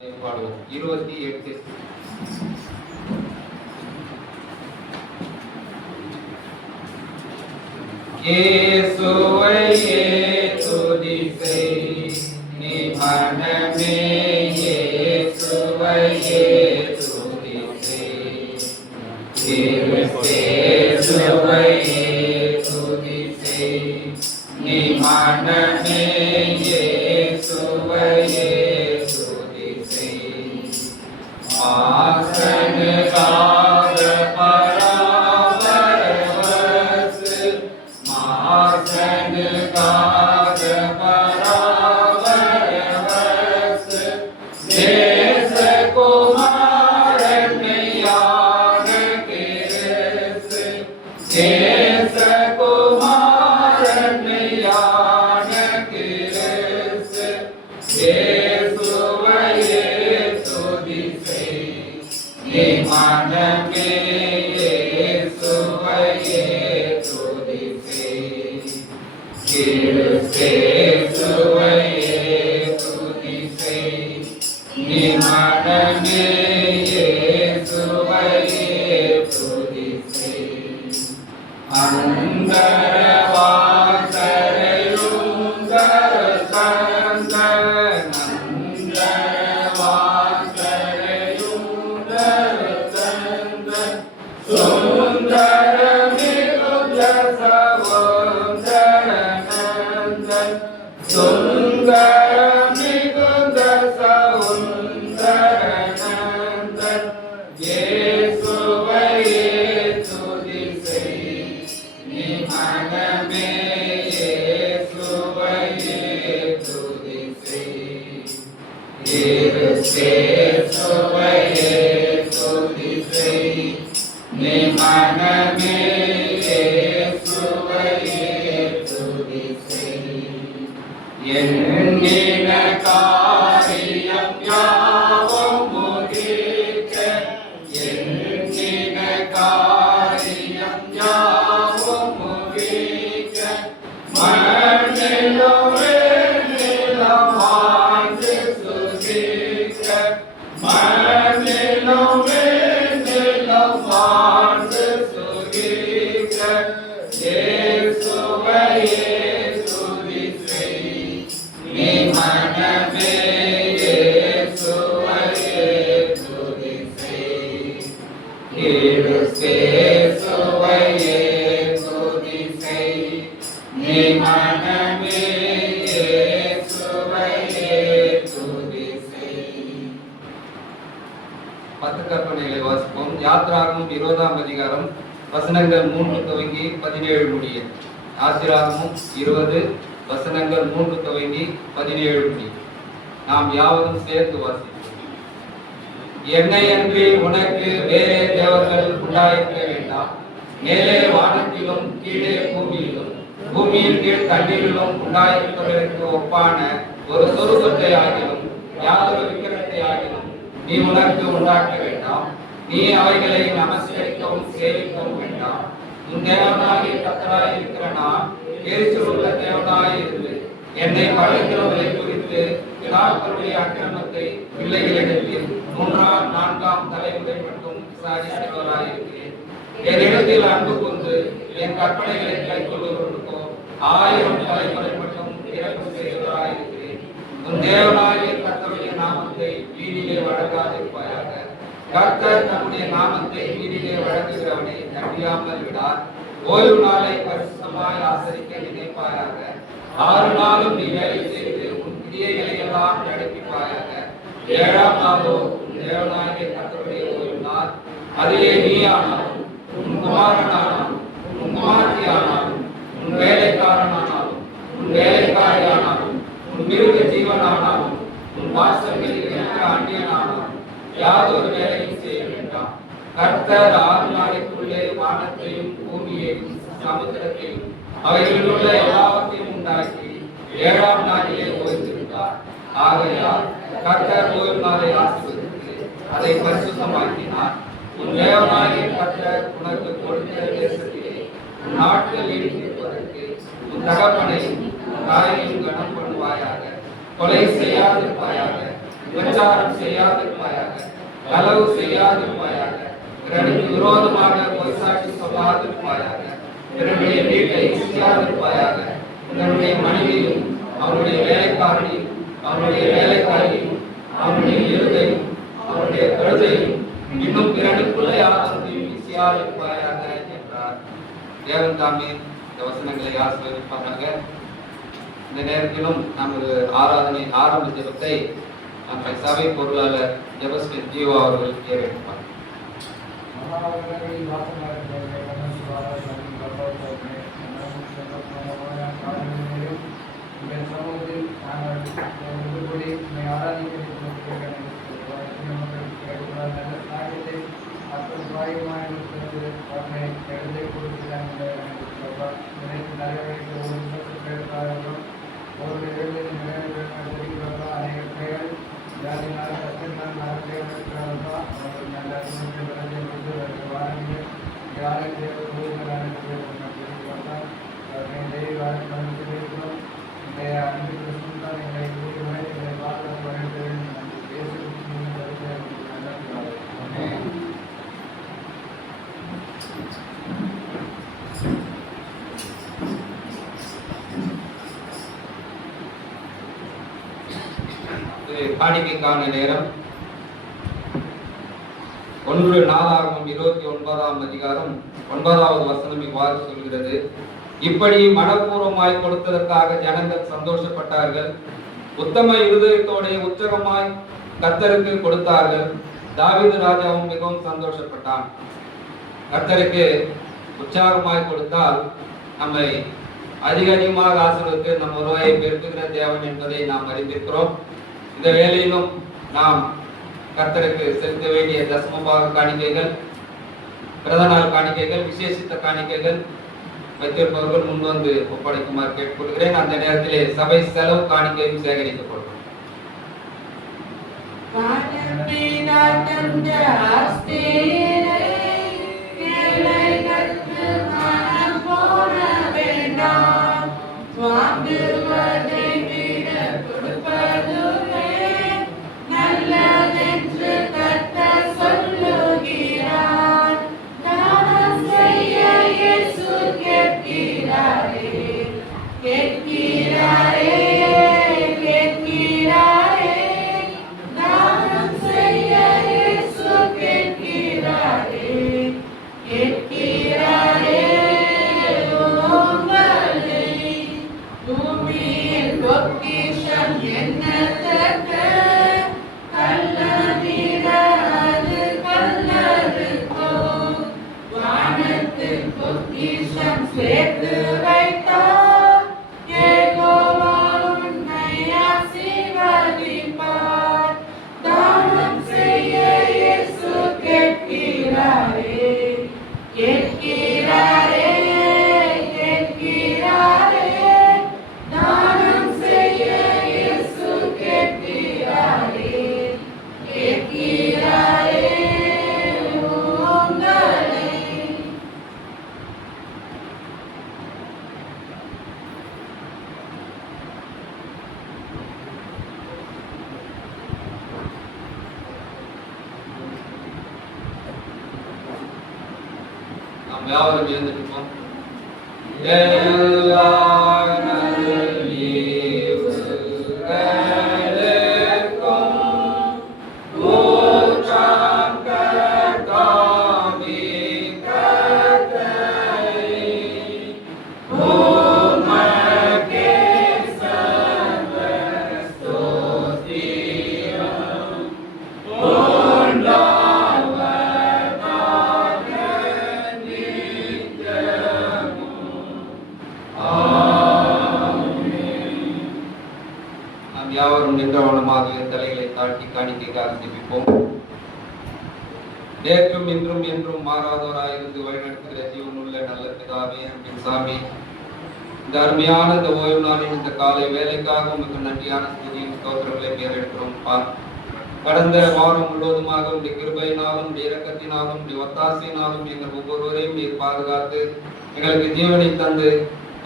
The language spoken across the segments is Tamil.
பாடுவோம். 28 இயேசுவையே துதி செய் நீ மனமே, இயேசுவையே துதி செய். இயேசுவையே துதி செய் நீ மனமே, இயேசுவையே துதி செய். ஆசன காக பராபரவஸ், ஆசன காக பராபரவஸ், தேச குமாரன் யாக கிறிஸ், தேச குமாரன் யாக கிறிஸ். இயேசுவையே துதி செய் நீ மனமே, இயேசுவையே துதி செய். இயேசுவையே துதி செய் நீ மனமே, இயேசுவையே துதி செய். அந்தரவாசரையும் தரசந்த இயேசுவையே துதி செய் நீ மனமே, இயேசுவையே துதி செய். இயேசுவையே துதி செய் நீ மனமே, இயேசுவையே துதி செய். எண்ணின காரியம் யாவும் முடிக்க, எண்ணின காரியம் யாவும் முடிக்க, மண்ணிலும் விண்ணிலும் வாழ்ந்து சுகிக்க, மண்ணிலும் விண்ணிலும் வாழ்ந்து சுகிக்க. இயேசுவையே துதி செய் நீ மனமே, இயேசுவையே துதி செய். இயேசுவையே துதி செய் நீ மனமே, இயேசுவையே துதி செய். 10 கற்பனைகளை வாசிப்போம். யாத்திராகமம் 20ஆம் அதிகாரம் வசனங்கள் 3 துவங்கி 17 முடிய. யாத்திராகமம் 20 வசனங்கள் 3 துவங்கி 17 முடிய. நாம் யாவரும் சேர்த்து வாசிப்போம். என்னை அன்றி உனக்கு வேறே தேவர்கள் உண்டாயிருக்க வேண்டாம். மேலே வானத்திலும் கீழே பூமியிலும் பூமியின் கீழ் தண்ணீரிலும் உண்டாயிருப்பதற்கு ஒப்பான ஒரு சொரூபத்தை ஆகிலும் யாதொரு விக்கிரகத்தை ஆகிலும் நீ உனக்கு உண்டாக்க வேண்டாம். நீ அவைகளை நமஸ்கரிக்கவும் சேவிக்கவும் வேண்டாம். உன் தேவனாகிய கர்த்தராய் இருக்கிற நான் எரிச்சல் உள்ள தேவனாய் இருந்து என்னை படைக்கிறவர்களை குறித்து பிதாக்களுடைய அக்கிரமத்தை பிள்ளைகளிடத்தில் 3ஆம் 4ஆம் தலைமுறை மட்டும் விசாரிக்கிறவராய் இருக்கிறேன். என்னிடத்தில் அன்பு கொண்டு என் கற்பனைகளை கைக்கொள்வதற்கோ 1000 தலைமுறை மட்டும் இறக்கம் செய்கிறவராய் இருக்கிறேன். உன் தேவனாகிய கர்த்தருடைய நாமத்தை வீதியிலே வழங்காதிருப்பாயாக. கர்த்தர் தம்முடைய நாமத்தை வீதியிலே வழங்குகிறவனை தண்டியாமல் விடார். ஓய்வு நாளை பரிசுத்தமாய் ஆசரிக்க நினைப்பாயாக. 6 நாளும் நீ வேலை செய்து உன் கிரியைகளை எல்லாம் நடப்பிப்பாயாக. 7ஆம் நாளோ உன் தேவனாகிய கர்த்தருடைய ஓய்வு நாள். அதிலே நீ ஆனாலும் உன் குமாரனானாலும் உன் குமார்த்தி ஆனாலும் உன் வேலைக்காரனானாலும் உன் வேலைக்காரியானாலும் உன் மிருக ஜீவனானாலும் உன் வாசல்களில் இருக்கிற அந்நியனானாலும் யாதொரு வேலையும் செய்ய வேண்டாம். கர்த்தர் 6 நாளைக்குள்ளே வானத்தையும் பூமியையும் சமுத்திரத்தையும் அவைகளில் உள்ள எல்லாவற்றையும் உண்டாக்கி 7ஆம் நாளிலே ஓய்ந்திருந்தார். ஆகையால் கர்த்தர் ஓய்வு நாளை ஆசீர்வதித்து அதை பரிசுத்தமாக்கினார். உன் தேவனாகிய கர்த்தர் உனக்கு கொடுத்த தேசத்திலே உன் நாட்கள் நீடித்திருப்பதற்கு உன் தகப்பனையும் உன் தாயையும் கனம் பண்ணுவாயாக. கொலை செய்யாதிருப்பாயாக. விபச்சாரம் செய்யாதிருப்பாயாக, களவு செய்யாதிருப்பாயாக, பிறனுக்கு விரோதமாக பொய் சாட்சி சொல்லாதிருப்பாயாக, பிறனுடைய வீட்டை இடிக்காதிருப்பாயாக, உன்னுடைய மனைவியும் அவனுடைய வேலைக்காரனையும் அவனுடைய வேலைக்காரியும் அவனுடைய எருதையும் அவனுடைய கழுதையும் இன்னும் பிறனுக்குள்ளே யாரையும் வீசியாதிருப்பாயாக என்றார். தேவன் தாமே இந்த வசனங்களை ஆசீர்வதிப்பார்கள். இந்த நேரத்திலும் நமது ஆராதனை ஆரம்ப ஜெபத்தை நம்ம சபை பொருளாளர் ஜெபஸ்மின் ஜீவா அவர்கள் ஏற்படுவார். காணிக்கைக்கான நேரம் 1 9 வசனம் இவ்வாறு சொல்கிறது. இப்படி மனப்பூர்வமாய் கொடுத்ததற்காக ஜனங்கள் சந்தோஷப்பட்டார்கள். உத்தம இருதயத்தோட உற்சாகமாய் கர்த்தருக்கு கொடுத்தார்கள். தாவீது ராஜாவும் மிகவும் சந்தோஷப்பட்டான். கர்த்தருக்கு உற்சாகமாய் கொடுத்தால் நம்மை அதிகமாக ஆசீர்வதித்து நம் வருவாயை பெருக்குகிற தேவன் என்பதை நாம் அறிந்திருக்கிறோம். இந்த வேளையிலும் நாம் கர்த்தருக்கு செலுத்த வேண்டிய தசமபாக காணிக்கைகள், பிரதநாள் காணிக்கைகள், விசேஷித்த காணிக்கைகள் வைத்திருப்பவர்கள் முன் வந்து ஒப்படைக்குமாறு கேட்டுக்கொள்கிறேன். அந்த நேரத்திலே சபை செலவு காணிக்கையும் சேகரிக்கப்படும். யாவரும் எழுந்திருப்போம். நேற்றும் இன்றும் என்றும் மாறாதவராயிருந்து வழிநடத்துகிற ஜீவனுள்ள நல்ல பிதாவே, அன்பின் சாமி, இந்த அருமையான இந்த ஓய்வு நாளின் இந்த காலை வேலைக்காக உங்களுக்கு நன்றியான ஸ்துதியும் ஸ்தோத்திரங்களை பேரெடுக்கிறோம். கடந்த வாரம் முழுவதுமாக உடைய கிருபையினாலும் உடைய இரக்கத்தினாலும் உடைய ஒத்தாசையினாலும் எங்கள் ஒவ்வொருவரையும் நீர் பாதுகாத்து எங்களுக்கு ஜீவனை தந்து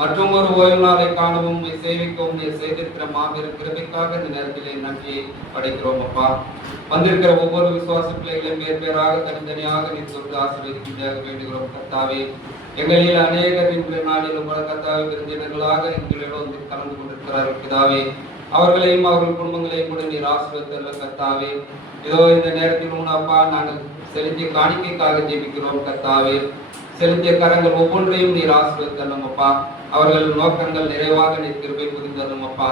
மற்றும் ஒரு ஓய்வு நாளை காணவும் சேவிக்கவும் நீர் செய்திருக்கிற மாபெரும் கிருபைக்காக இந்த நேரத்திலே நன்றியை படைக்கிறோம் அப்பா. வந்திருக்கிற ஒவ்வொரு விசுவாச பிள்ளைகளையும் பேர் பேராக தனித்தனியாக நீர் சொல்லிட்டு ஆசீர்வதிக்க வேண்டுகிறோம் கர்த்தாவே. எங்களில் அநேகர் இன்று நாளிலும் பல கர்த்தாவே விருந்தினர்களாக எங்களோடு வந்து கலந்து கொண்டிருக்கிறார்கள் பிதாவே. அவர்களையும் அவர்கள் குடும்பங்களையும் கூட நீர் ஆசீர்வதித்தல்ல கர்த்தாவே. இதோ இந்த நேரத்தில் அப்பா நாங்கள் செலுத்திய காணிக்கைக்காக ஜெபிக்கிறோம் கர்த்தாவே. செலுத்திய கரங்கள் ஒவ்வொன்றையும் நீர் ஆசீர்வதித்தல்லும் அப்பா. அவர்கள் நோக்கங்கள் நிறைவாக நீர் கிருபை புரிந்தல்லும் அப்பா.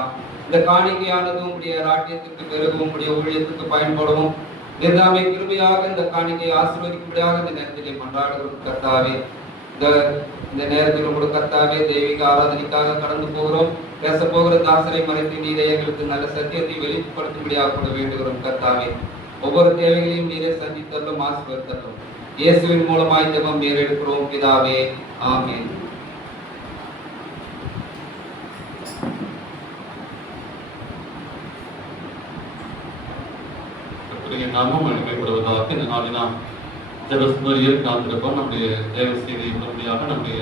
இந்த காணிக்கையானது உங்களுடைய ராட்டியத்துக்கு பிறகு உங்களுடைய ஊழியத்துக்கு பயன்படவும் நிர்தாமை கிருபையாக இந்த காணிக்கையை ஆசீர்வதிக்கும்படியாக இந்த நேரத்திலே மன்றாடுகிறோம் கர்த்தாவே. இந்த நேரத்தில் உங்களுக்கு கர்த்தாவே தெய்வீக ஆராதனைக்காக கடந்து போகிறோம். பேச போகிற தாசரை மறைத்து நீரே எங்களுக்கு நல்ல சத்தியத்தை வெளிப்படுத்தும்படியாக கொள்ள வேண்டுகிறோம் கர்த்தாவே. ஒவ்வொரு தேவைகளையும் நீரே சந்தித்தல்லும் ஆசீர்வதித்தல்லும். இயேசுவின் மூலமாய் ஜெபம் ஏறெடுக்கிறோம் பிதாவே, ஆமென். நாமும் அழைக்கப்படுவதாக இந்த நாளில் நாம் ஜெபஸ்மரியில் காத்திருப்போம். நம்முடைய தேவ செய்தியை முழுமையாக நம்முடைய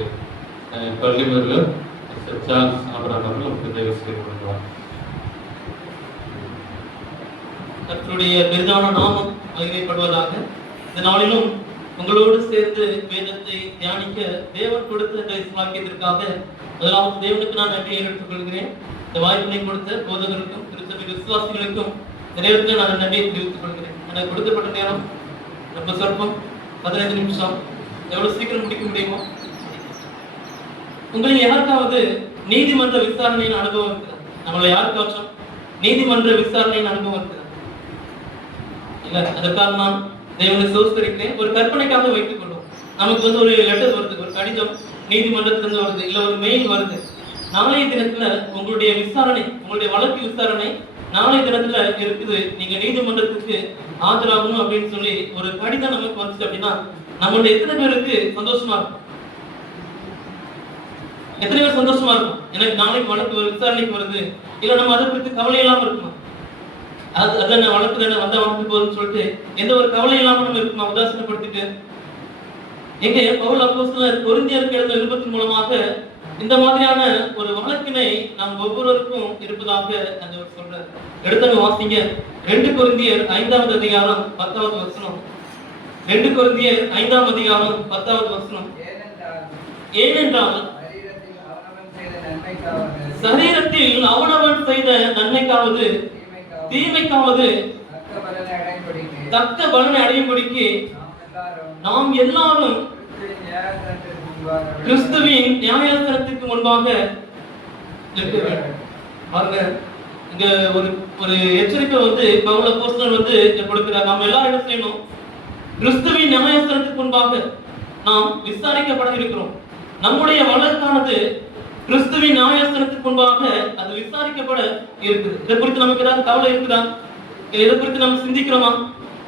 பள்ளிவர்கள் சார்ல்ஸ் ஆபிரகாம் அவர்கள் நமக்கு தேவ செய்தி கொடுக்கிறார். கர்த்தருடைய பெரிதான நாமம் மகிமைப்படுவதாக. இந்த நாளிலும் உங்களோடு சேர்ந்து வேதத்தை தியானிக்க தேவன் கொடுத்த இந்த வாக்கியத்திற்காக முதலாவது தேவனுக்கு நான் நன்றியை எடுத்துக் கொள்கிறேன். இந்த வாய்ப்பினை கொடுத்த போதகருக்கும் திருச்சபை விசுவாசிகளுக்கும் இந்த நேரத்தில் நான் நன்றியை தெரிவித்துக் கொள்கிறேன். எனக்கு கொடுக்கப்பட்ட நேரம் ரொம்ப சொற்பம், 15 நிமிஷம். எவ்வளவு சீக்கிரம் முடிக்க முடியுமோ. உங்களுக்கு யாருக்காவது நீதிமன்ற விசாரணையின் அனுபவம் இருக்குதா? நம்மள யாருக்காச்சும் நீதிமன்ற விசாரணையின் அனுபவம் இருக்குதா? இல்ல. அதற்காக நான் தேவனை சோஸ்தரிக்கிறேன். ஒரு கற்பனைக்காக வைத்துக் கொள்வோம். நமக்கு வந்து ஒரு லெட்டர் வருது, ஒரு கடிதம் நீதிமன்றத்திலிருந்து வருது, இல்ல ஒரு மெயில் வருது. நாளைய தினத்துல உங்களுடைய விசாரணை, உங்களுடைய வழக்கு விசாரணை நாளைய தினத்துல இருக்குது, நீங்க நீதிமன்றத்துக்கு ஆஜராகணும் அப்படின்னு சொல்லி ஒரு கடிதம் நமக்கு வந்துச்சு அப்படின்னா நம்மளுடைய எத்தனை பேருக்கு சந்தோஷமா இருக்கும்? எத்தனை பேர் சந்தோஷமா இருக்கும்? எனக்கு நாளைக்கு வழக்கு விசாரணைக்கு வருது, இல்ல நம்ம அதை குறித்து கவலை இல்லாம இருக்குமா? அதான் வழக்கு தானே வந்தா வந்து போகுதுன்னு சொல்லிட்டு எந்த ஒரு கவலை இல்லாம நம்ம இருக்குமா? உதாசீனப்படுத்திட்டு எங்க பவுல் அப்போஸ்தலர் கொரிந்தியருக்கு எழுதின நிருபத்தின் மூலமாக இந்த மாதிரியான ஒரு வழக்கினை நாம் ஒவ்வொருவருக்கும் இருப்பதாக அந்த சொல்றார். எடுத்தவங்க வாசிங்க. 2 கொரிந்தியர் 5வது அதிகாரம் 10வது வசனம். 2 கொரிந்தியர் 5ஆம் அதிகாரம் 10வது வசனம். ஏனென்றால் சரீரத்தில் அவனவன் செய்த நன்மைக்காவது தீமைக்காவது தக்க பலனை அடையும்படிக்கு நாம் எல்லாரும் கிறிஸ்துவின் நியாயாசனத்துக்கு முன்பாக நிற்க வேண்டும். பாருங்க, இங்க ஒரு எச்சரிக்கை வந்து பவுல் அப்போஸ்தலர் வந்து கொடுக்கிறார். நாம் எல்லாரும் என்ன செய்யணும்? கிறிஸ்துவின் நியாயாசனத்துக்கு முன்பாக நாம் விசாரிக்கப்பட இருக்கிறோம். நம்முடைய வழக்கானது கிறிஸ்துவின் நியாயாசனத்துக்கு முன்பாக அது விசாரிக்கப்பட இருக்குது. இதை குறித்து நமக்கு ஏதாவது கவலை இருக்குதா? இதை குறித்து நம்ம சிந்திக்கிறோமா?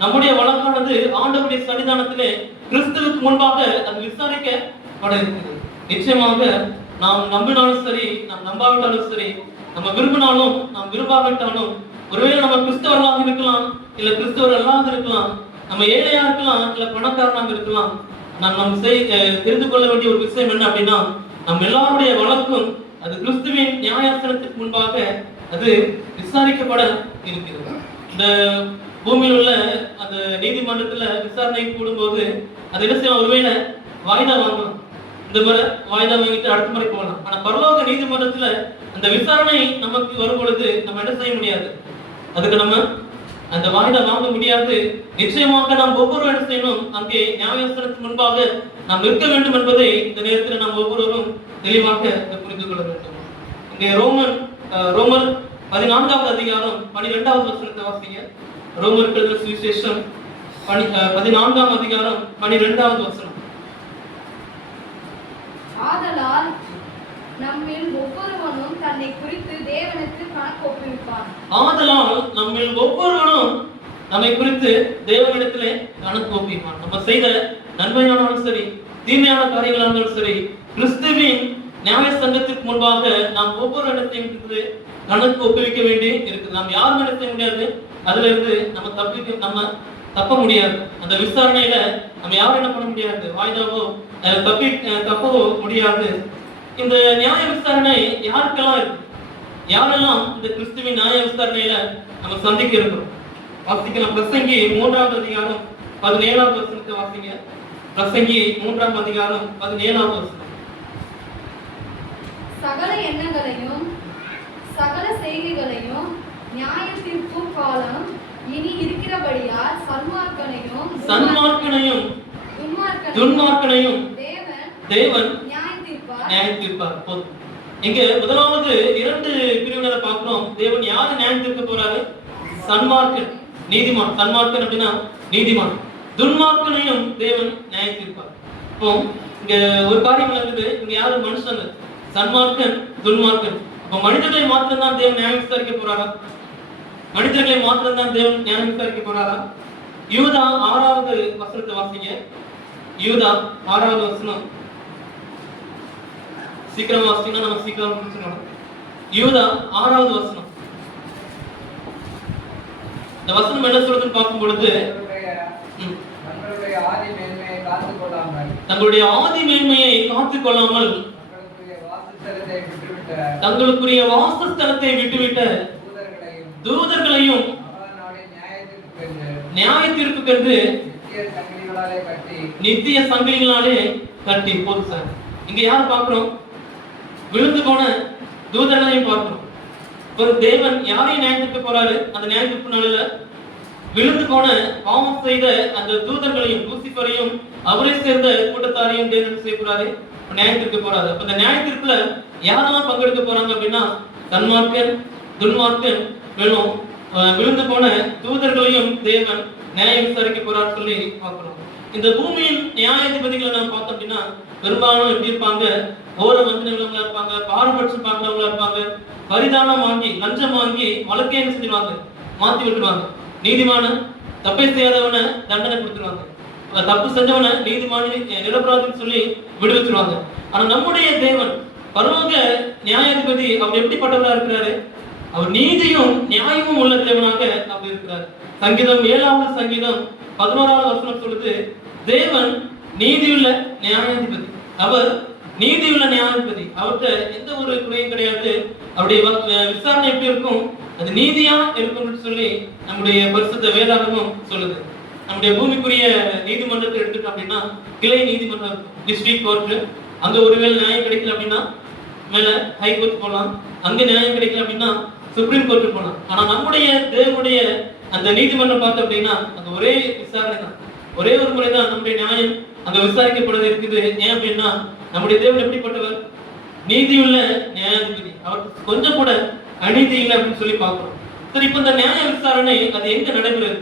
நம்முடைய வழக்கானது ஆண்டவருடைய சன்னிதானத்திலே கிறிஸ்துவுக்கு முன்பாக அது விசாரிக்கப்பட இருக்குது. நிச்சயமாக நாம் நம்பினாலும் சரி, நாம் நம்பாவிட்டாலும் சரி, நம்ம விரும்பினாலும் நாம் விரும்பாவிட்டாலும், ஒருவேளை நம்ம கிறிஸ்தவர்களாக இருக்கலாம், இல்ல கிறிஸ்தவர் அல்லாத இருக்கலாம், நம்ம ஏழையா இருக்கலாம், இல்ல பணக்காரனாக இருக்கலாம். நம்ம தெரிந்து கொள்ள வேண்டிய ஒரு விஷயம் என்ன அப்படின்னா, நம்ம எல்லாருடைய வழக்கும் அது கிறிஸ்துவின் நியாயாசனத்துக்கு முன்பாக அது விசாரிக்கப்பட இருக்கிறது. இந்த பூமியில் உள்ள அந்த நீதிமன்றத்துல விசாரணை கூடும்போது அது என்ன செய்யலாம்? ஒருவேளை வாய்தா வாங்கலாம். இந்த முறை வாய்தா வாங்கிட்டு அடுத்த முறை போகலாம். ஆனா பரலோக நீதிமன்றத்துல அந்த விசாரணை நமக்கு வரும் பொழுது நம்ம என்ன செய்ய முடியாது? அதுக்கு நம்ம அந்த வாய்தா வாங்க முடியாது. நிச்சயமாக நாம் ஒவ்வொருவரும் என்ன செய்யணும்? அங்கே நியாயாசனத்துக்கு முன்பாக நாம் இருக்க வேண்டும் என்பதை இந்த நேரத்தில் நாம் ஒவ்வொருவரும் தெளிவாக புரிந்து கொள்ள வேண்டும். இங்கே ரோமர் 14வது அதிகாரம் 12வது வசனத்தை வாசிங்க. ரோமருக்கு எழுதின சுவிசேஷம் 14ஆம் அதிகாரம் 12வது வசனம். ஆதலால் நம்மில் ஒவ்வொருவனும் தன்னை குறித்து தேவனுக்கு கணக்கு ஒப்புவிப்பான். ஆதலால் நம்மில் ஒவ்வொருவனும் நம்மை குறித்து தேவனிடத்திலே கணக்கு ஒப்புவிப்பான். நம்ம செய்த நன்மையானாலும் சரி, தீமையான காரியங்களானாலும் சரி, கிறிஸ்துவின் நியாய சங்கத்திற்கு முன்பாக நாம் ஒவ்வொரு இடத்தையும் கணக்கு ஒப்புவிக்க வேண்டி இருக்குது. நாம் யாரும் நடத்த முடியாது, அதுல இருந்து நம்ம தப்ப முடியாது. அந்த விசாரணையில நம்ம யாரும் என்ன பண்ண முடியாது, வாய்தாவோ தப்பவோ முடியாது. இந்த நியாய விசாரணை யாருக்கெல்லாம் இருக்கு? யாரெல்லாம் இந்த கிறிஸ்துவின் நியாய விசாரணையில நம்ம சந்திக்க இருக்கிறோம்? வாசிக்கலாம். பிரசங்கி 3ஆம் அதிகாரம் 17ஆம் வசனத்தை வாசிங்க. பிரசங்கி 3ஆம் அதிகாரம் 17ஆம் வசனம். சகல எண்ணங்களையும் சகல செய்திகளையும் நியாய தீர்ப்பு காலம் இனி இருக்கிறபடியால் சன்மார்க்கனையும் துன்மார்க்கனையும் தேவன் நியாயம் தீர்ப்பார். போதும். இங்க முதலாவது 2 பிரிவினரை பார்க்கிறோம். தேவன் யாரை நியாயம் தீர்க்க போறாரு? சன்மார்க்கன், நீதிமான். சன்மார்க்கன் அப்படின்னா நீதிமான். துன்மார்க்கனையும் தேவன் நியாயம் தீர்ப்பார். இப்போ இங்க ஒரு காரியம் நடக்குது. இங்க யாரு? மனுஷன். சன்மார்க்கன், துன்மார்க்கன். அப்ப மனிதர்களை மாத்திரம் தான் தேவன் நியாயம் விசாரிக்க போறாரா? மனிதர்களை மாத்திரம் தான் தேவன் நியாயம் விசாரிக்க போறாரா? யூதா 6வது வசனத்தை வாசிங்க. யூதா 6வது வசனம். சீக்கிரம் வாசிங்கன்னா நம்ம சீக்கிரம் முடிச்சிடலாம். யூதா 6வது வசனம். இந்த வசனம் என்ன சொல்றதுன்னு பார்க்கும் பொழுது, தங்களுடைய ஆதி மேன்மையை காத்துக் கொள்ளாமல் தங்களுக்குரிய வாசஸ்தலத்தை விட்டுவிட்ட தூதர்களையும் நியாய தீர்ப்புக்கென்று நித்திய சங்கிலிகளாலே கட்டி. போது சார், இங்க யார் பார்க்கிறோம்? விழுந்து போன தூதர்களையும் பார்க்கிறோம். ஒரு தேவன் யாரையும் நியாயம் தீர்க்க போறாரு? அந்த நியாய தீர்ப்பு நாளில விழுந்து போன பாவம் செய்த அந்த தூதர்களையும் லூசிபரையும் அவரை சேர்ந்த கூட்டத்தாரையும் தேவன் செய்ய போறாரு, நியாயம் தீர்க்க போறாரு. அப்ப இந்த நியாய தீர்ப்புல யாரெல்லாம் பங்கெடுக்க போறாங்க அப்படின்னா, சன்மார்க்கன், துன்மார்க்கன், விழுந்து போன தூதர்களையும் தேவன் நியாயம் விசாரிக்க போறான்னு சொல்லி பார்க்கிறோம். இந்த பூமியின் நியாயாதிபதிகளை நாம் பார்த்தோம் அப்படின்னா பெரும்பாலும் எப்படி இருப்பாங்க? ஓர வஞ்சனைகளா இருப்பாங்க, பாரபட்சம் பார்க்கிறவங்களா இருப்பாங்க, பரிதானம் வாங்கி லஞ்சம் வாங்கி வழக்கை என்ன செஞ்சிருவாங்க? மாத்தி விட்டுருவாங்க. நீதிமான தப்பை செய்யாதவனை தண்டனை கொடுத்துருவாங்க, தப்பு செஞ்சவனை நீதிமான நிரபராதின்னு சொல்லி விடுவிச்சிருவாங்க. ஆனா நம்முடைய தேவன் பரலோக நியாயாதிபதி அவர் எப்படிப்பட்டவரா இருக்கிறாரு? அவர் நீதியும் நியாயமும் உள்ள தேவனாக அவர் இருக்கிறார். சங்கீதம் 7வது சங்கீதம் 11வது வசனம் சொல்லுது, தேவன் நீதியுள்ள நியாயாதிபதி. அவர் நீதியுள்ள நியாயாதிபதி. அவர்கிட்ட எந்த ஒரு குறையும் கிடையாது. அவருடைய விசாரணை எப்படி இருக்கும்? அது நீதியா இருக்கும்னு சொல்லி நம்முடைய பரிசுத்த வேதாகமும் சொல்லுது. நம்முடைய பூமிக்குரிய நீதிமன்றத்தை எடுத்துட்டோம் அப்படின்னா கிளை நீதிமன்றம், டிஸ்ட்ரிக்ட் கோர்ட். அங்க ஒருவேளை நியாயம் கிடைக்கல அப்படின்னா மேல ஹை கோர்ட் போகலாம். அங்க நியாயம் கிடைக்கல அப்படின்னா சுப்ரீம் கோர்ட் போகலாம். ஆனா நம்முடைய தேவனுடைய அந்த நீதிமன்றம் பார்த்தோம் அப்படின்னா அந்த ஒரே விசாரணை தான், ஒரே ஒரு முறை தான் நம்முடைய நியாயம் அங்க விசாரிக்கப்படுறது இருக்குது. ஏன் அப்படின்னா நம்முடைய தேவன் எப்படிப்பட்டவர்? நீதியுள்ள நியாயாதிபதி. அவர் கொஞ்சம் கூட அநீதி இல்லை அப்படின்னு சொல்லி பார்க்கிறோம். சரி, இப்ப இந்த நியாய விசாரணை அது எங்க நடைபெறுது?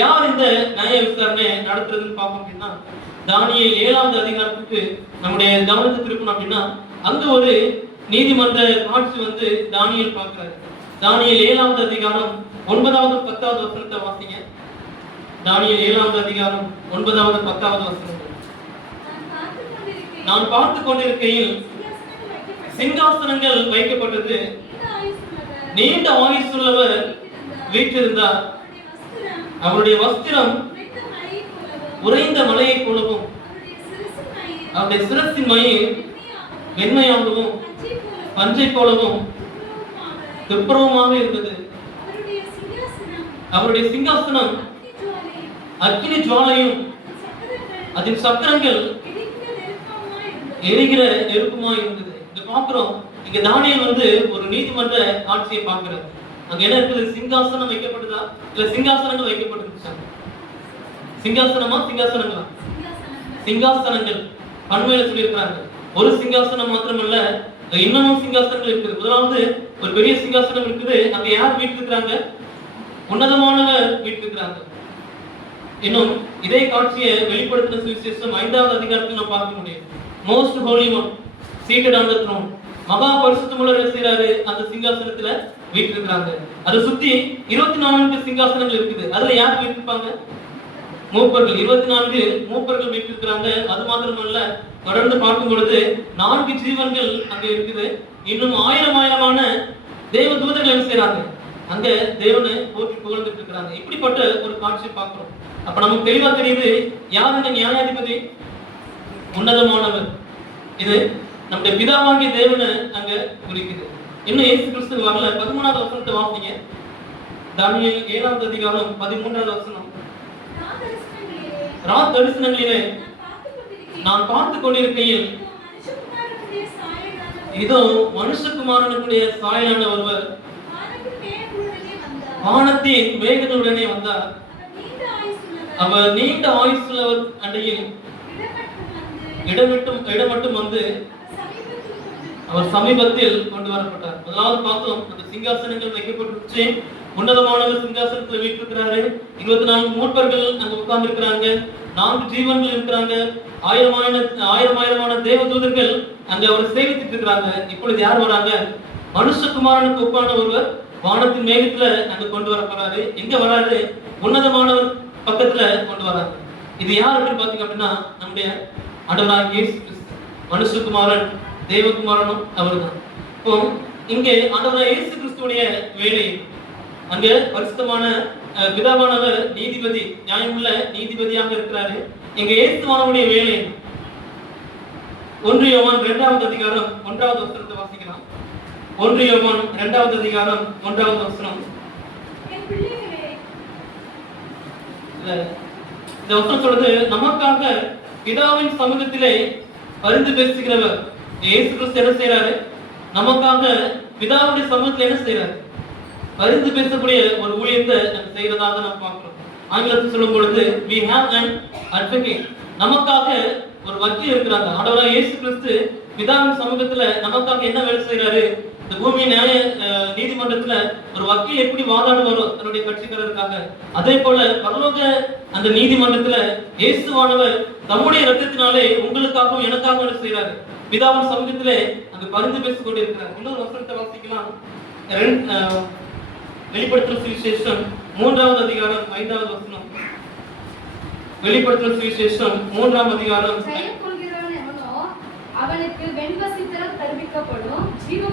யார் இந்த நியாய விசாரணை நடத்துறதுன்னு பார்ப்போம் அப்படின்னா, தானியேல் 7வது அதிகாரத்துக்கு நம்முடைய கவனத்தை திருப்பணும் அப்படின்னா அங்க ஒரு நீதிமன்ற காட்சி வந்து தானியேல் பார்க்கிறாரு. தானியேல் 7வது அதிகாரம் 9வது 10வது வசனத்தை வாசிங்க. தானியேல் 7வது அதிகாரம் 9வது 10வது வசனம். நான் பார்த்து கொண்டிருக்கையில் சிங்காசனங்கள் வைக்கப்பட்டது, நீண்ட ஆயுசுள்ளவர் வீற்றிருந்தார். அவருடைய வஸ்திரம் உறைந்த மலையை போலவும் அவருடைய சிரசின் மயிர் வெண்மையாகவும் பஞ்சை போலவும் துப்புரவுமாக இருந்தது. அவருடைய சிங்காசனம் அக்கினி ஜுவாலையும் அதன் சக்கரங்கள் எரிகிற நெருப்புமாய் இருந்தது. இங்க பாக்குறோம், இங்க தானியேல் வந்து ஒரு நீதிமன்ற ஆட்சியை பார்க்கிறார். அங்க என்ன இருக்குது? சிங்காசனம் வைக்கப்படுதா இல்ல சிங்காசனங்கள் வைக்கப்பட்டிருந்துச்சா? சிங்காசனமா சிங்காசனங்களா? சிங்காசனங்கள் பன்மையில சொல்லியிருக்கிறாங்க. ஒரு சிங்காசனம் மாத்திரமல்ல, இன்னமும் சிங்காசனங்கள் இருக்குது. முதலாவது ஒரு பெரிய சிங்காசனம் இருக்குது. அங்க யார் வீட்டிருக்கிறாங்க? உன்னதமானவர் வீட்டிருக்கிறாங்க. இன்னும் இதே காட்சியை வெளிப்படுத்தின சுவிசேஷம் 5வது அதிகாரத்தில் நாம் பார்க்க முடியும். Most holy one seated on the throne. மகா பரிசுத்தமுள்ளவர் செய்றாரு, அந்த சிங்காசனத்துல வீற்றிருக்கிறாங்க. அதை சுத்தி 24 சிங்காசனங்கள் இருக்குது. அதுல யார் வீட்டிருப்பாங்க? மூப்பர்கள். 24 மூப்பர்கள் வீட்டிருக்கிறாங்க. அது மாத்திரமல்ல, தொடர்ந்து பார்க்கும் பொழுது 4 ஜீவன்கள் அங்க இருக்குது. இன்னும் ஆயிரமான தேவ தூதர்கள் என்ன செய்யறாங்க? அங்க தேவனை போற்றி புகழ்ந்துட்டு இருக்கிறாங்க. இப்படிப்பட்ட ஒரு காட்சியை பார்க்கிறோம். அப்ப நமக்கு தெளிவா தெரியுது, யார் இந்த நியாயாதிபதி? உன்னதமானவர். இது நம்முடைய பிதாவாகிய தேவனை அங்க குறிக்குது. இன்னும் இயேசு கிறிஸ்து வரல. 13வது வசனத்தை வாசிங்க. தானியேல் 7வது அதிகாரம் 13வது வசனம். தரிசனங்களிலே நான் பார்த்து கொண்டிருக்கையில் இதோ மனுஷகுமாரனுடைய சாயலான ஒருவர் வானத்தின் மேகங்களுடனே வந்தார். அவர் நீண்ட ஆயுசுள்ளவர் அண்டையில் இடமட்டும் வந்து அவர் சமீபத்தில் கொண்டு வரப்பட்டார். முதலாவது பார்த்தோம், அந்த சிங்காசனங்கள் வைக்கப்பட்டுச்சு. உன்னதமானவர் சிங்காசனத்தில் வீட்டிருக்கிறாரு. 24 மூப்பர்கள் அங்க உட்கார்ந்து இருக்கிறாங்க. 4 ஜீவன்கள் இருக்கிறாங்க. ஆயிரமான தேவதூதர்கள் அங்க அவர் சேவித்துட்டு இருக்கிறாங்க. இப்பொழுது யார் வராங்க? மனுஷகுமாரனுக்கு ஒப்பான ஒருவர் வானத்தின் மேகத்துல அங்க கொண்டு வரப்படுறாரு. எங்க வராரு? உன்னதமானவர் பக்கத்துல கொண்டு வராங்க. இது யார் அப்படின்னு பாத்தீங்க அப்படின்னா நம்முடைய ஆண்டவராகிய இயேசு கிறிஸ்து. மனுஷகுமாரன் தேவகுமாரனும் அவர்தான். இப்போ இங்கே ஆண்டவராகிய இயேசு கிறிஸ்துவுடைய வேலை அங்க பரிசுத்தமான பிதாவானவர் நீதிபதி, நியாயமுள்ள நீதிபதியாக இருக்கிறாரு. இங்க இயேசுவானவருடைய வேலை 1 யோவான் 2வது அதிகாரம் 1வது வசனத்தை வாசிக்கலாம். 1 யோவான் 2வது அதிகாரம் 1வது வசனம். இந்த வசனம் சொல்றது, நமக்காக பிதாவின் சமூகத்திலே பரிந்து பேசுகிறவர் இயேசு கிறிஸ்து என்ன செய்யறாரு? நமக்காக பிதாவுடைய சமூகத்தில் என்ன செய்யறாரு? பரிந்து பேசக்கூடிய ஒரு ஊழியத்தை நம்ம செய்யறதாக நாம் பார்க்கிறோம். ஆங்கிலத்தில் சொல்லும் பொழுது we have an advocate. நமக்காக ஒரு வக்கீல் இருக்கிறாங்க. ஆண்டவராகிய இயேசு கிறிஸ்து பிதாவின் சமூகத்துல நமக்காக என்ன வேலை செய்யறாரு? இந்த பூமி நியாய நீதிமன்றத்துல ஒரு வக்கீல் எப்படி வாதாடுவாரோ தன்னுடைய கட்சிக்காரருக்காக, அதே போல பரலோக அந்த நீதிமன்றத்துல இயேசுவானவர் தம்முடைய இரத்தத்தினாலே உங்களுக்காகவும் எனக்காகவும் என்ன செய்யறாரு? பிதாவின் சமூகத்திலே அங்க பரிந்து பேசிக் கொண்டிருக்கிறார். இன்னொரு வசனத்தை வாசிக்கலாம். வெளிப்படுத்தல் சுவிசேஷம் 3வது அதிகாரம் 5வது வசனம். வெளிப்படுத்தல் சுவிசேஷம் 3ஆம் அதிகாரம். அவனுக்கு வெண்வசித்திரம் தருவிக்கப்படும். ஜீவ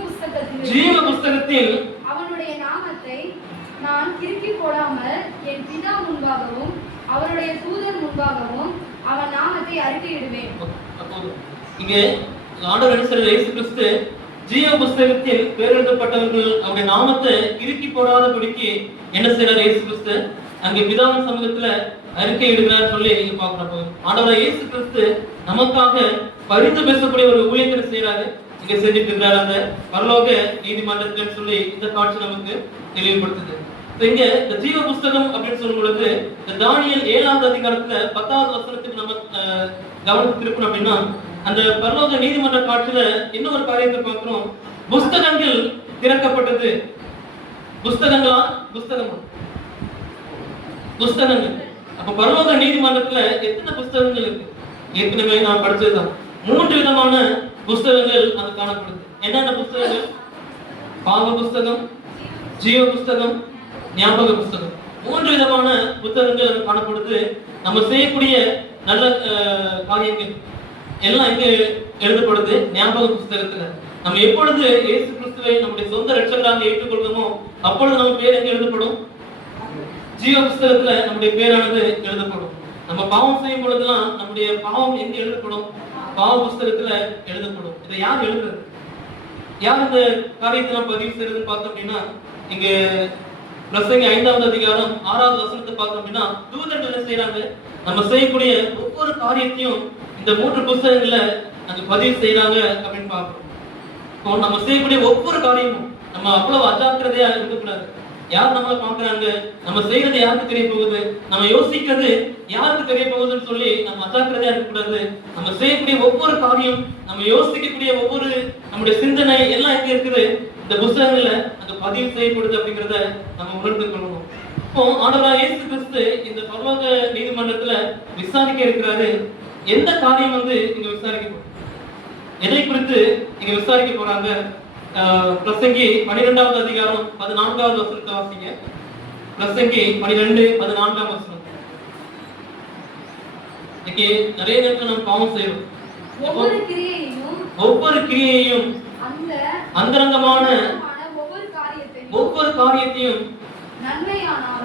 புஸ்தகத்தில் அவனுடைய நாமத்தை நான் கிறுக்கி போடாமல் என் பிதா முன்பாகவும் அவருடைய தூதர் முன்பாகவும் அவன் நாமத்தை அறிக்கையிடுவேன். இங்கே ஆண்டவர் இயேசு கிறிஸ்து ஜீவ புஸ்தகத்தில் பேரெழுதப்பட்டவர்கள் அவருடைய நாமத்தை கிறுக்கி போடாதபடிக்கு என்ன செய்யறார்? இயேசு கிறிஸ்து அங்கே பிதாவின் சமூகத்துல அறிக்கை இடுகிறார் சொல்லி பார்க்கிறப்போ ஆண்டவர் இயேசு கிறிஸ்து நமக்காக பரிந்து பேசக்கூடிய ஒரு ஊழியத்தை செய்யறாரு. இங்க செஞ்சுட்டு இருக்கிறார் அந்த பரலோக நீதிமன்றத்தில் சொல்லி இந்த காட்சி நமக்கு தெளிவுபடுத்துது. இங்க இந்த ஜீவ புஸ்தகம் அப்படின்னு சொல்லும் பொழுது இந்த தானியேல் 7வது அதிகாரத்துல 10வது வசனத்துக்கு நம்ம கவனம் திருப்பணும் அப்படின்னா அந்த பரலோக நீதிமன்ற காட்சியில இன்னொரு காரியத்தை பார்க்கிறோம். புஸ்தகங்கள் திறக்கப்பட்டது. புஸ்தகங்களா? புஸ்தகங்கள். அப்ப பரலோக நீதிமன்றத்துல எத்தனை புஸ்தகங்கள் இருக்கு? ஏற்கனவே நான் படிச்சதுதான். 3 விதமான புஸ்தகங்கள் அங்க காணப்படுது. என்னென்ன புஸ்தகங்கள்? பாவ புஸ்தகம், ஜீவ புஸ்தகம், ஞாபக புஸ்தகம். 3 விதமான புத்தகங்கள் அங்க காணப்படுது. நம்ம செய்யக்கூடிய நல்ல காரியங்கள் எல்லாம் இங்க எழுதப்படுது ஞாபக புஸ்தகத்துல. நம்ம எப்பொழுது இயேசு கிறிஸ்துவை நம்முடைய சொந்த ரட்சகராக ஏற்றுக்கொள்கிறோமோ அப்பொழுது நம்ம பேர் எங்க எழுதப்படும்? ஜீவ புஸ்தகத்துல நம்முடைய பேரானது எழுதப்படும். நம்ம பாவம் செய்யும் பொழுதுலாம் நம்முடைய பாவம் எங்க எழுதப்படும்? பாவ புஸ்தகத்துல எழுதப்படும். இதை யார் எழுதுறது? யார் இந்த காரியத்தை பதிவு செய்யறதுன்னு பார்த்தோம் அப்படின்னா இங்க பிரசங்கி 5வது அதிகாரம் 6வது வசனத்தை பார்த்தோம் அப்படின்னா தூதர்கள் என்ன செய்யறாங்க? நம்ம செய்யக்கூடிய ஒவ்வொரு காரியத்தையும் இந்த 3 புஸ்தகங்கள்ல அங்க பதிவு செய்யறாங்க அப்படின்னு பார்க்கிறோம். இப்போ நம்ம செய்யக்கூடிய ஒவ்வொரு காரியமும் நம்ம அவ்வளவு அஜாக்கிரதையா இருக்கக்கூடாது. யார் நம்மளை பாக்குறாங்க, நம்ம செய்யறது யாருக்கு தெரிய போகுது, நம்ம யோசிக்கிறது யாருக்கு தெரிய போகுதுன்னு சொல்லி நம்ம அஜாக்கிரதையா இருக்கக்கூடாது. நம்ம செய்யக்கூடிய ஒவ்வொரு காரியம், நம்ம யோசிக்கக்கூடிய ஒவ்வொரு நம்முடைய சிந்தனை எல்லாம் எங்க இருக்குது? இந்த புஸ்தகங்கள்ல அங்க பதிவு செய்யப்படுது அப்படிங்கிறத நம்ம உணர்ந்து கொள்ளணும். இப்போ ஆண்டவராகிய இயேசு கிறிஸ்து இந்த பரலோக நீதிமன்றத்துல விசாரிக்க இருக்கிறாரு. எந்த காரியம் இங்க விசாரிக்கப்படும்? எதை குறித்து இங்க விசாரிக்க போறாங்க? பிரசங்கி 12வது அதிகாரம் 14வது வசனத்தை வாசிங்க. பிரசங்கி 12:14 வசனம். இன்னைக்கு நிறைய நேரத்துல நம்ம பாவம் செய்வோம். ஒவ்வொரு கிரியையும் அந்தரங்கமான ஒவ்வொரு காரியத்தையும்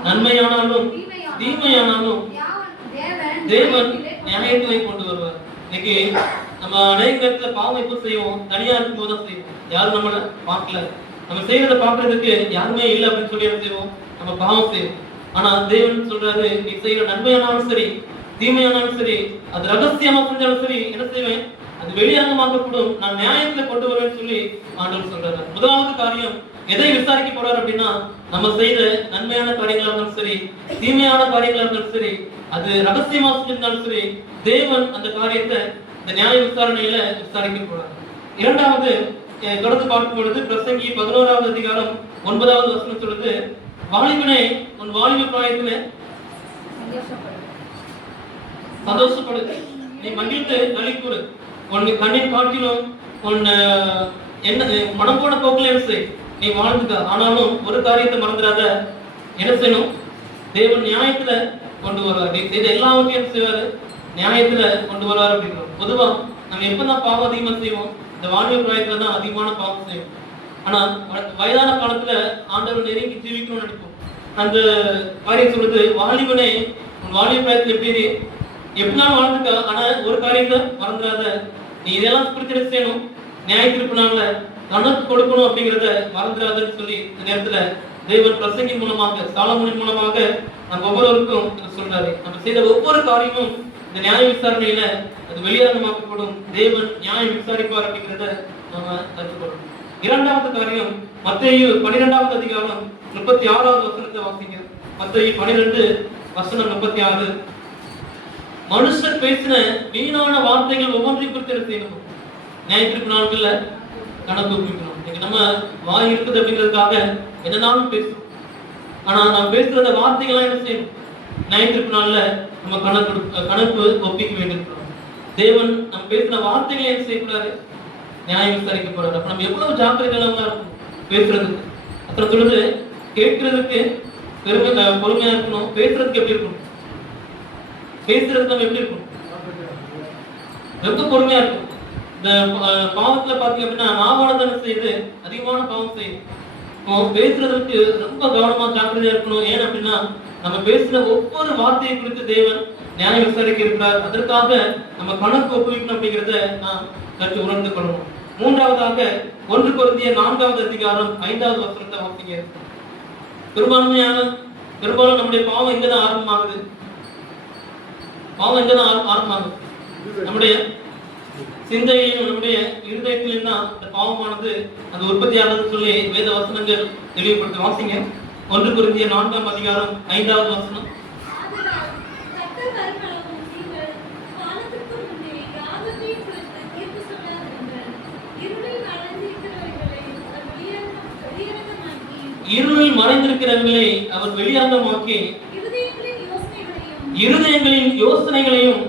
நன்மையானாலும் தீமையானாலும் தேவன் நியாயத்திலே கொண்டு வருவார். இன்னைக்கு நம்ம அநேக நேரத்துல பாவம் எப்போ செய்வோம்? தனியா இருக்கும்போது தான் செய்வோம். யாரும் நம்மள பார்க்கல, நம்ம செய்யறதை பார்க்கறதுக்கு யாருமே இல்லை அப்படின்னு சொல்லி என்ன செய்வோம்? நம்ம பாவம் செய்வோம். ஆனா தேவன் சொல்றாரு, நீ செய்யற நன்மையானாலும் சரி தீமையானாலும் சரி, அது ரகசியமா செஞ்சாலும் சரி, என்ன செய்வேன்? அது வெளியரங்கமாக்கப்படும், நான் நியாயத்துல கொண்டு வருவேன்னு சொல்லி ஆண்டவர் சொல்றாரு. முதலாவது காரியம் எதை விசாரிக்க போறாரு அப்படின்னா, நம்ம செய்த நன்மையான காரியங்களா இருந்தாலும் சரி தீமையான காரியங்களா இருந்தாலும் சரி, அது ரகசியமா செஞ்சிருந்தாலும் சரி, தேவன் அந்த காரியத்தை இந்த நியாய விசாரணையில விசாரிக்க போறாரு. இரண்டாவது தொடர்ந்து பார்க்கும் பொழுது பிரசங்கி 11வது அதிகாரம் 9வது வசனம் சொல்லுது, வாலிபனே உன் வாலிப பிராயத்துல சந்தோஷப்படு, நீ மகிழ்ந்து களி கூறு, உன் கண்ணின் காட்டிலும் உன் என்ன மனம் போன போக்குல என்ன செய், நீ வாழ்ந்துக்க. ஆனாலும் ஒரு காரியத்தை மறந்துடாத, என்ன செய்யணும்? தேவன் நியாயத்துல கொண்டு வருவார். நீ செய்த எல்லாவற்றையும் என்ன செய்வாரு? நியாயத்துல கொண்டு வருவார் அப்படிங்கிறோம். பொதுவா நம்ம எப்பதான் பாவம் அதிகமா செய்வோம்? இந்த வாழ்வு பிராயத்துல தான் அதிகமான பாவம் செய்வோம். ஆனா வயதான காலத்துல ஆண்டவர் நெருங்கி ஜீவிக்கணும்னு நினைப்போம். அந்த காரியம் சொல்றது, வாலிபனே உன் வாழ்வு பிராயத்துல எப்படினாலும் வாழ்ந்துக்க, ஆனா ஒரு காரியத்தை மறந்துடாத, நீ இதெல்லாம் குறித்து செய்யணும், நியாய திருப்பினால கணக்கு கொடுக்கணும் அப்படிங்கிறத மறந்துடாதன்னு சொல்லி இந்த நேரத்துல தேவன் பிரசங்கி மூலமாக சாலமோனின் மூலமாக நம்ம ஒவ்வொருவருக்கும் சொல்றாரு. நம்ம செய்த ஒவ்வொரு காரியமும் இந்த நியாய விசாரணையில அது வெளியரங்கமாக்கப்படும், தேவன் நியாயம் விசாரிப்பார் அப்படிங்கிறத நம்ம கற்றுக்கொள்ளணும். இரண்டாவது காரியம் மத்தேயு 12வது அதிகாரம் 36வது வசனத்தை வாசிங்க. மத்தேயு 12 வசனம் 36. மனுஷர் பேசின வீணான வார்த்தைகள் ஒவ்வொன்றையும் குறித்து என்ன செய்யணும்? நியாயத்திற்கு நாட்கள்ல கணக்கு ஒப்பிக்கணும். இன்னைக்கு நம்ம வாய் இருக்குது அப்படிங்கிறதுக்காக என்னன்னாலும் பேசுவோம். ஆனா நம்ம பேசுறத வார்த்தைகள்லாம் என்ன செய்யணும்? நியாயத்திற்கு நாள்ல நம்ம கணக்கு ஒப்பிக்க வேண்டியிருக்கிறோம். தேவன் நம்ம பேசுற வார்த்தைகளை என்ன செய்யக்கூடாது? நியாயம் விசாரிக்க போறாரு. அப்ப நம்ம எவ்வளவு ஜாக்கிரதையா இருக்கும் பேசுறதுக்கு. அப்புறம் சொல்லுது, கேட்கறதுக்கு பொறுமையா இருக்கணும், பேசுறதுக்கு எப்படி இருக்கணும்? பேசுறது நம்ம எப்படி இருக்கும்? ரொம்ப பொறுமையா இருக்கும். இந்த பாவத்துல பாத்தீங்க அப்படின்னா நாவானதான செய்யுது, அதிகமான பாவம் செய்யுது. பேசுறதுக்கு ரொம்ப கவனமா ஜாக்கிரதையா இருக்கணும். ஏன் அப்படின்னா நம்ம பேசுற ஒவ்வொரு வார்த்தையை குறித்து தேவன் நியாயம் விசாரிக்க இருக்கிறார். அதற்காக நம்ம கணக்கு ஒப்புவிக்கணும் அப்படிங்கிறத நான் கற்று உணர்ந்து கொள்ளணும். மூன்றாவதாக 1 கொரிந்தியர் 4வது அதிகாரம் 5வது வசனத்தை வாசிங்க. பெரும்பாலும் நம்முடைய பாவம் எங்கதான் ஆரம்பமாகுது? பாவம் எங்கதான் ஆரம்பமாகுது? நம்முடைய சிந்தையிலும் நம்முடைய இருதயத்திலும் தான் இந்த பாவமானது அந்த உற்பத்தி ஆகுதுன்னு சொல்லி வேத வசனங்கள் தெளிவுபடுத்த வாசிங்க. 1 கொரிந்தியர் 4வது அதிகாரம் 5வது வசனம். இருளில் மறைந்திருக்கிறவர்களை அவர் வெளியரங்கமாக்கி இருதயங்களின் யோசனைகளையும்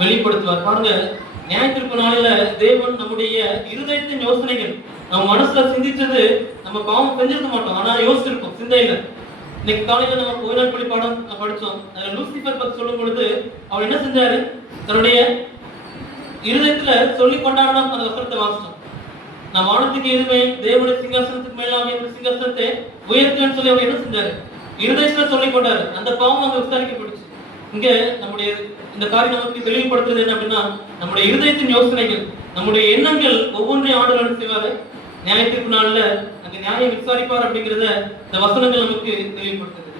வெளிப்படுத்துவார். பாருங்க, நியாயத்திற்கு நாளில தேவன் நம்முடைய இருதயத்தின் யோசனைகள், நம்ம மனசுல சிந்திச்சது நம்ம பாவம் செஞ்சிருக்க மாட்டோம், ஆனா யோசிச்சிருக்கோம் சிந்தையில. இன்னைக்கு காலையில நம்ம கோயிலாட்படி பாடம் படிச்சோம். அதுல லூசிபர் பத்தி சொல்லும் பொழுது அவர் என்ன செஞ்சாரு? தன்னுடைய இருதயத்துல சொல்லி கொண்டாடினா அந்த வசனத்தை வாசிச்சோம். நான் வானத்துக்கு எதுவுமே தேவனுடைய சிங்காசனத்துக்கு மேலாக என்ற சிங்காசனத்தை உயர்த்தேன்னு சொல்லி அவர் என்ன செஞ்சாரு? இருதயத்துல சொல்லிக் கொண்டாரு. அந்த பாவம் அங்க விசாரிக்கப்படுச்சு. இங்க நம்முடைய இந்த காரியம் நமக்கு தெளிவுபடுத்துறது என்ன அப்படின்னா, நம்முடைய இருதயத்தின் யோசனைகள், நம்முடைய எண்ணங்கள் ஒவ்வொன்றையும் ஆண்டவர் செய்வாரு. நியாயத்திற்கு நாள்ல அங்க நியாயம் விசாரிப்பார் அப்படிங்கிறத இந்த வசனங்கள் நமக்கு தெளிவுபடுத்துது.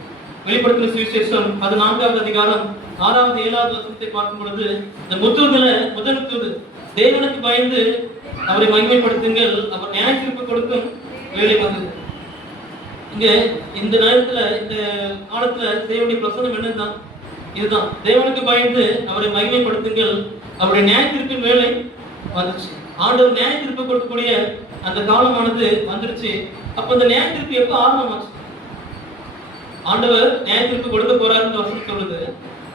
வெளிப்படுத்தின சுவிசேஷம் 14வது அதிகாரம் 6வது 7வது வசனத்தை பார்க்கும் பொழுது, இந்த முதல் தூது தேவனுக்கு பயந்து அவரை மகிமைப்படுத்துங்கள், அவர் நியாய தீர்ப்பு கொடுக்கும் வேலை வந்தது. இங்க இந்த நேரத்துல இந்த காலத்துல செய்ய வேண்டிய பிரசனம் என்னதான்? இதுதான், தேவனுக்கு பயந்து அவரை மகிமைப்படுத்துங்கள், அவருடைய நியாய தீர்ப்பின் வேலை வந்துச்சு. ஆண்டவர் நியாய தீர்ப்பு கொடுக்கக்கூடிய அந்த காலமானது வந்துருச்சு. அப்ப இந்த நியாய தீர்ப்பு எப்ப ஆரம்பமாச்சு? ஆண்டவர் நியாய தீர்ப்பு கொடுக்க போறாருன்னு வசனம் சொல்லுது.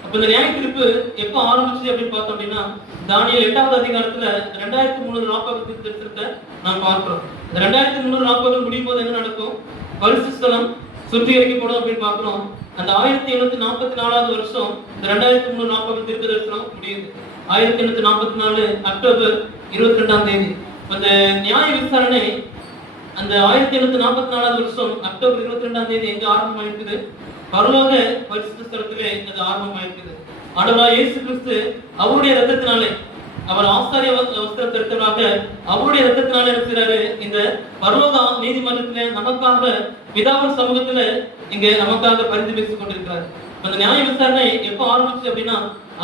அப்ப இந்த நியாய தீர்ப்பு எப்ப ஆரம்பிச்சு அப்படின்னு பார்த்தோம் அப்படின்னா, தானியேல் 8வது அதிகாரத்துல 2340 தீர்க்கத்தை நாம் பார்க்கிறோம். இந்த 2340 முடியும் போது என்ன நடக்கும்? பரிசுத்த ஸ்தலம் சுத்திகரிக்கப்படும் அப்படின்னு பார்க்கிறோம். அந்த 1844வது வருஷம் இந்த 2340 தீர்க்க தரிசனம் முடியுது. 1844 அக்டோபர் 22ஆம் தேதி அந்த நியாய விசாரணை அந்த 1844வது வருஷம் அக்டோபர் 22ஆம் தேதி எங்க ஆரம்பமாயிருக்குது? பரலோக பரிசுத்த ஸ்தலத்திலே அது ஆரம்பமாயிருக்குது. ஆண்டவராகிய இயேசு கிறிஸ்து அவருடைய இரத்தத்தினாலே அவர் ஆசாரிய வஸ்திரத்தை எடுத்தவராக அவருடைய ரத்தத்தினால என்ன செய்றாரு, இந்த பரலோக நீதிமன்றத்திலே நமக்காக பிதாவின் சமூகத்துல இங்க நமக்காக பரிந்து பேசிக் கொண்டிருக்கிறார். அந்த நியாய விசாரணை எப்போ ஆரம்பிச்சு அப்படின்னா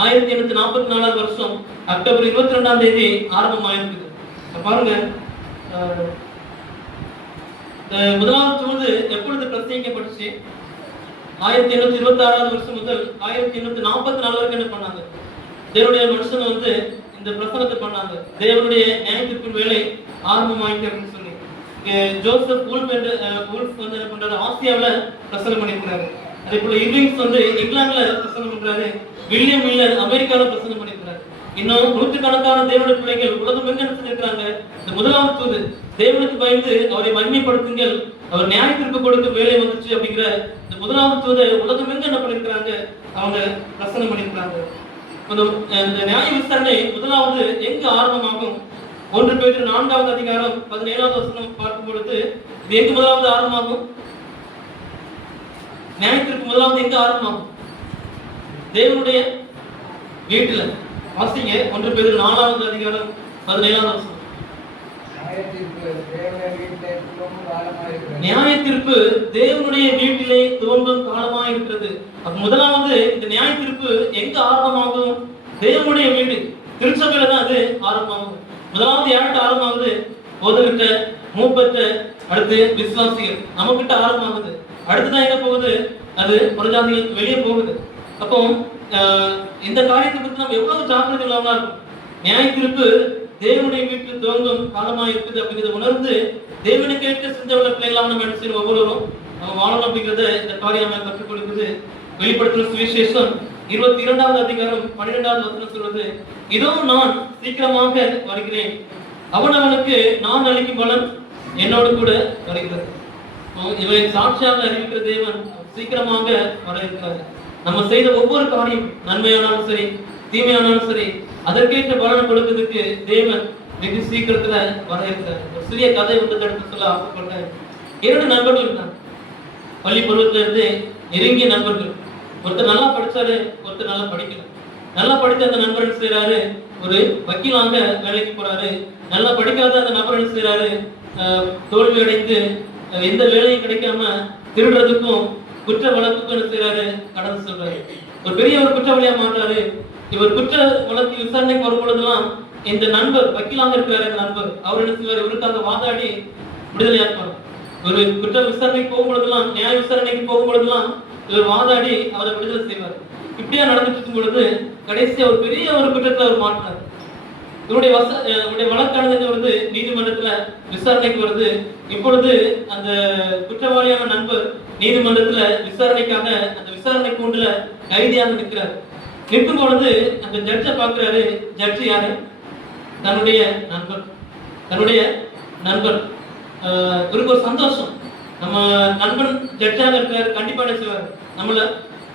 1844 வருஷம் அக்டோபர் 22ஆம் தேதி ஆரம்பமாயிருக்குது. பாருங்க, முதலாவது தூது எப்பொழுது பிரசங்கிக்கப்பட்டுச்சு? 1826 வருஷம் முதல் 1844 வரைக்கும் என்ன பண்ணாங்க? தேவனுடைய மனுஷன் வந்து இந்த பிரசனத்தை பண்ணாங்க. தேவனுடைய நியாயத்திற்கும் வேலை ஆரம்பமாயிட்டு அப்படின்னு சொல்லி ஜோசப் வூல்ஃப் வந்து என்ன பண்றாரு, ஆசியாவில பிரசனம் பண்ணிருக்கிறாரு. அதே போல இர்விங்ஸ் வந்து இங்கிலாந்துல பிரசனம் பண்றாரு. வில்லியம் மில்லர் அமெரிக்காவில பிரசனம் பண்ணிருக்கிறாரு. இன்னும் நூற்றுக்கணக்கான தேவனுடைய பிள்ளைகள் உலகம் எங்க நினைச்சிருக்கிறாங்க. இந்த முதலாவது தூது தேவனுக்கு பயந்து அவரை மகிமைப்படுத்துங்கள், அவர் நியாயத்திற்கு கொடுக்க வேலை வந்துச்சு அப்படிங்கிற இந்த முதலாவது தூதை உலகம் எங்க என்ன பண்ணிருக்கிறாங்க, அவங்க பிரசனம் பண்ணிருக்கிறாங்க. இந்த நியாய விசாரணை முதலாவது எங்க ஆரம்பமாகும்? 1 பேதுரு 4வது அதிகாரம் 17வது வசனம் பார்க்கும் பொழுது இது எங்க முதலாவது ஆரம்பமாகும்? நியாயத்திற்கு முதலாவது எங்க ஆரம்பமாகும்? தேவனுடைய வீட்டுல. வாசிங்க 1 பேதுரு 4வது அதிகாரம் 17வது வசனம். நியாயத்தீர்ப்பு தேவனுடைய வீட்டிலே துவங்கும் காலமாக இருக்கிறது. அப்ப முதலாவது இந்த நியாயத்தீர்ப்பு எங்க ஆரம்பமாகும்? தேவனுடைய வீடு, திருச்சபையில தான் அது ஆரம்பமாகும். முதலாவது யார்கிட்ட ஆரம்பமாகுது? போதகிட்ட, மூப்பர்கிட்ட, அடுத்து விசுவாசிகள், நம்ம கிட்ட ஆரம்பமாகுது. அடுத்துதான் எங்க போகுது? அது புறஜாதிகளுக்கு வெளியே போகுது. அப்போ இந்த காரியத்தை பத்தி நம்ம எவ்வளவு ஜாக்கிரதை இல்லாம இருக்கும். நியாயத்தீர்ப்பு தேவனுடைய வீட்டில் துவங்கும் காலமாக இருக்குது அப்படிங்கிறத உணர்ந்து தேவனை கேட்க செஞ்சவள பிள்ளைகளாக நம்ம என்ன செய்யணும்? ஒவ்வொருவரும் நம்ம வாழணும் அப்படிங்கிறத இந்த காரியம் நம்ம கற்றுக் கொடுக்குது. வெளிப்படுத்தும் சுவிசேஷம் 22வது அதிகாரம் 12வது வசனம் சொல்றது, இதோ நான் சீக்கிரமாக வருகிறேன், அவனவனுக்கு நான் அளிக்கும் பலன் என்னோடு கூட வருகிறது. இவை சாட்சியாக அறிவிக்கிற தேவன் சீக்கிரமாக வர இருக்கிறார். நம்ம செய்த ஒவ்வொரு காரியம் நன்மையானாலும் சரி தீமையானாலும் சரி அதற்கேற்ற பலனை கொடுக்கிறதுக்கு தேவன் வெகு சீக்கிரத்துல வர இருக்கிறார். ஒரு சிறிய கதை வந்து எடுத்து சொல்ல ஆசைப்பட்டேன். 2 நண்பர்கள் இருந்தாங்க. பள்ளி பருவத்துல இருந்து நெருங்கிய நண்பர்கள். ஒருத்தர் நல்லா படிச்சாரு, ஒருத்தர் நல்லா படிக்கல. நல்லா படித்த அந்த நண்பர் என்ன செய்யறாரு, ஒரு வக்கீலாக வேலைக்கு போறாரு. நல்லா படிக்காத அந்த நபர் என்ன செய்யறாரு, தோல்வி அடைந்து எந்த வேலையும் கிடைக்காம திருடுறதுக்கும் குற்ற வழக்குக்கும் என்ன செய்யறாரு, கடந்து சொல்றாரு. ஒரு பெரிய ஒரு குற்றவாளியா மாறுறாரு. இவர் குற்ற வழக்கு விசாரணைக்கு வரும் பொழுதுலாம் இந்த நண்பர் வக்கீலாக இருக்கிறாரு. அந்த நண்பர் அவர் என்ன செய்வார், இவருக்காக வாதாடி விடுதலையா இருப்பார். ஒரு குற்ற விசாரணைக்கு போகும் பொழுதுலாம், நியாய விசாரணைக்கு போகும் பொழுதுலாம் இவர் வாதாடி அவரை விடுதலை செய்வார். இப்படியா நடந்துட்டு இருக்கும் பொழுது கடைசியா ஒரு பெரிய ஒரு குற்றத்துல அவர் மாட்டினார். இவருடைய வழக்கானது வருது, நீதிமன்றத்துல விசாரணைக்கு வருது. இப்பொழுது அந்த குற்றவாளியான நண்பர் நீதிமன்றத்துல விசாரணைக்காக அந்த விசாரணை கூண்டுல கைதியாக நிற்கிறார். நிற்கும் பொழுது அந்த ஜட்ஜை பார்க்கிறாரு. ஜட்ஜ் யாரு? தன்னுடைய நண்பன். இவருக்கு ஒரு சந்தோஷம், நம்ம நண்பன் ஜட்ஜாக இருக்கிறாரு, கண்டிப்பா என்ன செய்வார், நம்மள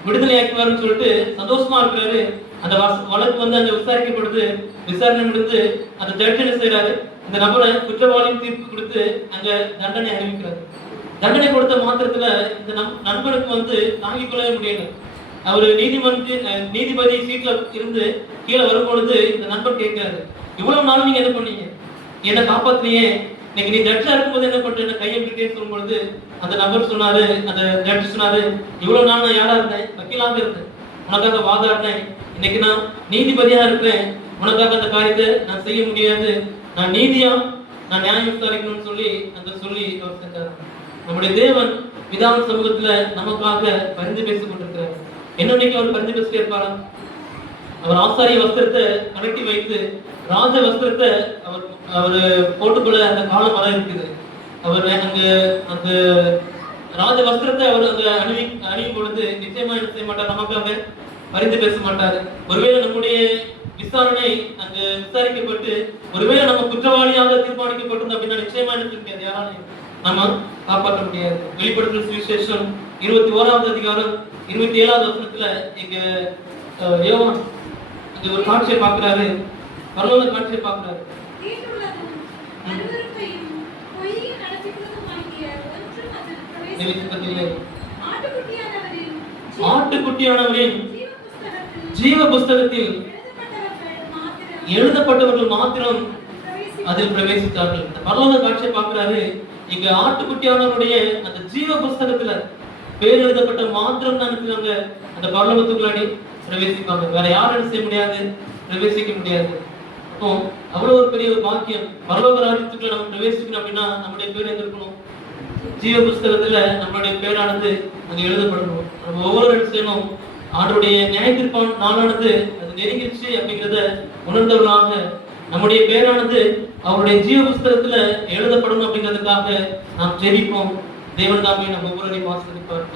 விடுதலை ஆக்குவாருன்னு சொல்லிட்டு சந்தோஷமா இருக்கிறாரு. அந்த வழக்கு வந்து அங்க விசாரிக்கப்படுது. விசாரணை முடிந்து அந்த ஜட்ஜ் என்ன செய்யறாரு, இந்த நபரை குற்றவாளியின் தீர்ப்பு கொடுத்து அங்க தண்டனை அறிவிக்கிறாரு. தண்டனை கொடுத்த மாத்திரத்துல இந்த நண்பனுக்கு வந்து தாங்கிக் கொள்ளவே முடியல. அவரு நீதிபதி சீட்ல இருந்து கீழே வரும் பொழுது இந்த நண்பர் கேட்கிறாரு, இவ்வளவு நாள் நீங்க என்ன பண்ணீங்க, என்ன காப்பாத்தினியே, இன்னைக்கு நீ ஜட்ஜா இருக்கும்போது என்ன பண்ற, என்ன கையெழுத்தேன்னு சொல்லும் பொழுது அந்த நபர் சொன்னாரு, அந்த ஜட்ஜ் சொன்னாரு, இவ்வளவு நாள் நான் யாரா இருந்தேன், வக்கீலாக இருந்தேன், உனக்காக வாதாடினேன். இன்னைக்கு நான் நீதிபதியா இருக்கிறேன், உனக்காக அந்த காரியத்தை நான் செய்ய முடியாது, நான் நீதியா நான் நியாயம் விசாரிக்கணும்னு சொல்லி அவர் செஞ்சார். நம்முடைய தேவன் பிதாவின் சமூகத்துல நமக்காக பரிந்து பேசிக் கொண்டிருக்கிறார். என்னன்னைக்கு அவர் பரிந்து பேசிட்டே இருப்பாரா? அவர் ஆசாரிய வஸ்திரத்தை கலட்டி வைத்து ராஜ வஸ்திரத்தை அவர் போட்டுக்கொள்ள அந்த காலம் வர இருக்குது. அவர் அங்க அந்த ராஜ வஸ்திரத்தை அவர் அங்க அணியும் பொழுது நிச்சயமா என்ன செய்ய மாட்டார், நமக்காக பரிந்து பேச மாட்டார். ஒருவேளை நம்முடைய விசாரணை அங்க விசாரிக்கப்பட்டு ஒருவேளை நம்ம குற்றவாளியாக தீர்மானிக்கப்பட்டிருந்தோம் அப்படின்னா நிச்சயமா என்ன செய்ய முடியாது, யாராலையும் நம்ம காப்பாற்ற முடியாது. வெளிப்படுத்தும் சுவிசேஷம் 21வது அதிகாரம் 27வது வசனத்துல இங்க யோவான் இங்க ஒரு காட்சியை பார்க்கிறாரு, பரலோக காட்சியை பார்க்கிறாரு. ஆட்டுக்குட்டியானவரின் ஜீவ புஸ்தகத்தில் எழுதப்பட்டவர்கள் மாத்திரம் அதில் பிரவேசித்தார்கள். இந்த பரலோக காட்சியை பார்க்கிறாரு. இங்க ஆட்டுக்குட்டியானவருடைய அந்த ஜீவ புஸ்தகத்துல பேர் எழுதப்பட்ட மாத்திரம் தான் இருக்கிறாங்க அந்த பரலோகத்துக்குள்ளாடி பிரவேசிப்பாங்க. வேற யாரும் என்ன செய்ய முடியாது, பிரவேசிக்க முடியாது. அப்போ அவ்வளவு ஒரு பெரிய ஒரு பாக்கியம். பரலோக ராஜ்யத்துக்குள்ள நம்ம பிரவேசிக்கணும் அப்படின்னா நம்முடைய பேர் எங்க இருக்கணும்? ஜீவ புஸ்தகத்துல நம்மளுடைய பேரானது அங்க எழுதப்படணும். நம்ம ஒவ்வொரு இடத்துலையும் ஆண்டருடைய நியாயத்தீர்ப்பான் நாளானது அது நெருங்கிருச்சு அப்படிங்கிறத உணர்ந்தவர்களாக நம்முடைய பேரானது அவருடைய ஜீவ புஸ்தகத்துல எழுதப்படணும் அப்படிங்கிறதுக்காக நாம் ஜெபிப்போம். தேவன் தாமே நம்ம ஒவ்வொருவரையும் ஆசீர்வதிப்பார்.